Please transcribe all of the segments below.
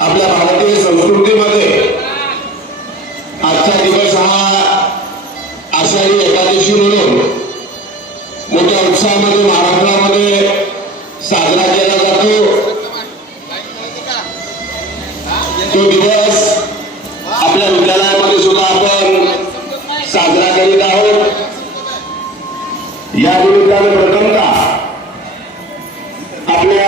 आपल्या भारतीय संस्कृतीमध्ये आजचा दिवस हा आषाढी एकादशी म्हणून मोठ्या उत्साहामध्ये महाराष्ट्रामध्ये साजरा केला जातो। तो दिवस आपल्या विद्यालयामध्ये सुद्धा आपण साजरा करीत आहोत। या निमित्ताने प्रथमतः आपल्या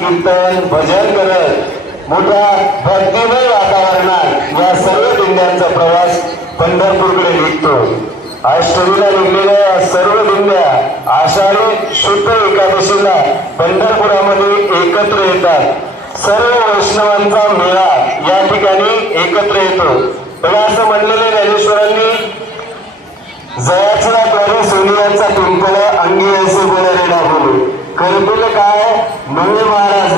कीर्तन भजन करत मोठ्या भक्तिमय वातावरणात या सर्व दिंड्यांचा प्रवास पंढरपूरकडे निघतो। अष्टमीला निघलेल्या सर्व दिंड्या आषाढी शुद्ध एकादशीला पंढरपुरामध्ये एकत्र येतात। सर्व वैष्णवांचा मेळा या ठिकाणी एकत्र येतो। पण असं म्हणलेले ज्ञानेश्वरांनी, जयाचा द्वारे सोनियांचा पिंपळा अंगी ऐसे बोलले ना बोलू करतील काय नवे महाराज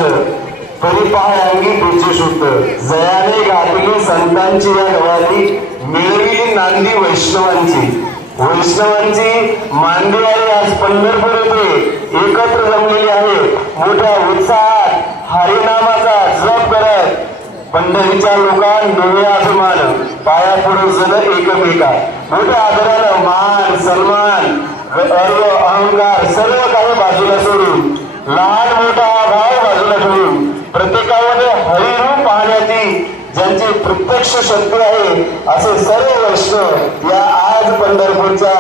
परिपाय अंगी तुझे शुद्ध जयाने गाठली संतांची या गवाली मिळविली नांदी वैष्णवांची मांदिवारी आज पंढरपूर येथे एकत्र जमलेली आहे। मोठ्या उत्साहात हरिनामाचा जप करत पंढरीच्या लोकांना नवे अभिमान पाया पुढे जण एकमेका मोठ्या आदरानं मान सन्मान गर्व अहंकार सर्व काही बाजूला सोडून लहान मोठा भाव बाजूला ठेवून प्रत्येकामध्ये हरिरूप पाहण्याची ज्यांची प्रत्यक्ष शक्ती आहे असे सर्व वैष्णव या आज पंढरपूरच्या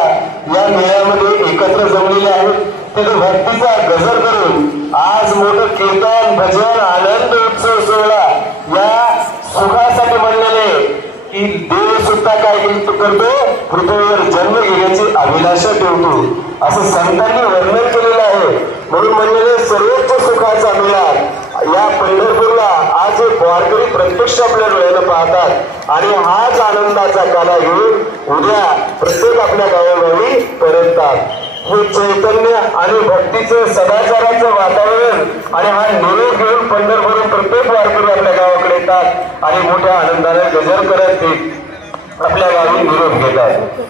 या मेळ्यामध्ये एकत्र जमलेले आहेत। तिथे भक्तीचा गजर करून आज मोठं कीर्तन भजन आनंद उत्सव सोहळा या सुखासाठी म्हणलेले की देव सुद्धा काय करतो पृथ्वीवर जन्म घेण्याची अभिलाषा ठेवतो असं संतांनी वर्णन केलेलं आहे। म्हणून म्हणलेले सर्वोच्च सुखाचा मिळाला या पंढरपूरला आज एक वारकरी प्रत्यक्ष आपल्या डोळ्यानं पाहतात आणि हाच आनंदाचा काला घेऊन उद्या प्रत्येक आपल्या गावोगावी परततात। हे चैतन्य आणि भक्तीचं सदाचाराचं वातावरण आणि हा निरोप घेऊन पंढरपूरून प्रत्येक वारकरी आपल्या गावाकडे येतात आणि मोठ्या आनंदाने गजर करत ते आपल्या गावी निरोप घेतात.